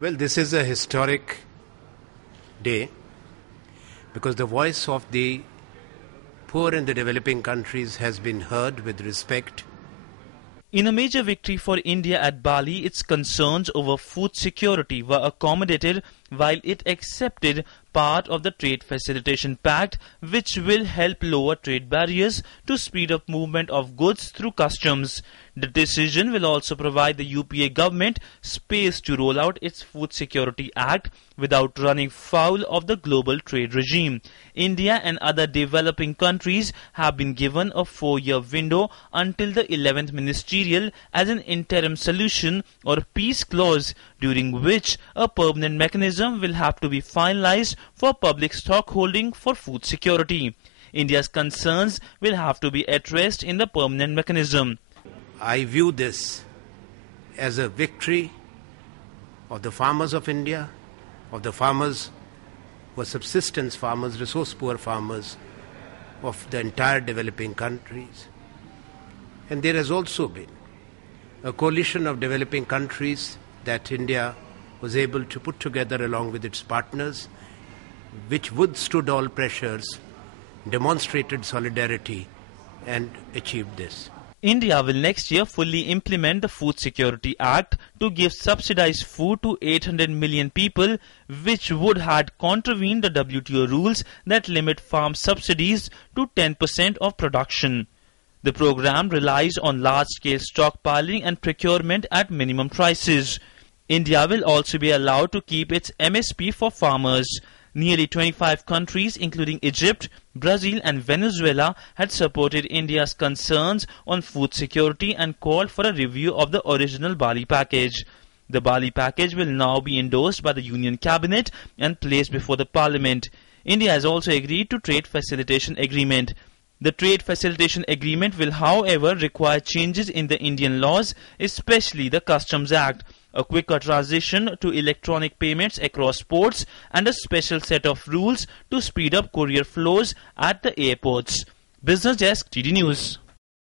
Well, this is a historic day because the voice of the poor in the developing countries has been heard with respect. In a major victory for India at Bali, its concerns over food security were accommodated while it accepted part of the Trade Facilitation Pact, which will help lower trade barriers to speed up movement of goods through customs. The decision will also provide the UPA government space to roll out its Food Security Act without running foul of the global trade regime. India and other developing countries have been given a 4-year window until the 11th Ministerial as an interim solution or peace clause, during which a permanent mechanism will have to be finalized for public stockholding for food security. India's concerns will have to be addressed in the permanent mechanism. I view this as a victory of the farmers of India, of the farmers who are subsistence farmers, resource-poor farmers of the entire developing countries. And there has also been a coalition of developing countries that India was able to put together along with its partners, which withstood all pressures, demonstrated solidarity, and achieved this. India will next year fully implement the Food Security Act to give subsidized food to 800 million people, which would have contravened the WTO rules that limit farm subsidies to 10% of production. The program relies on large-scale stockpiling and procurement at minimum prices. India will also be allowed to keep its MSP for farmers. Nearly 25 countries, including Egypt, Brazil and Venezuela, had supported India's concerns on food security and called for a review of the original Bali package. The Bali package will now be endorsed by the Union Cabinet and placed before the Parliament. India has also agreed to Trade Facilitation Agreement. The Trade Facilitation Agreement will, however, require changes in the Indian laws, especially the Customs Act, a quicker transition to electronic payments across ports, and a special set of rules to speed up courier flows at the airports. Business Desk, TD News.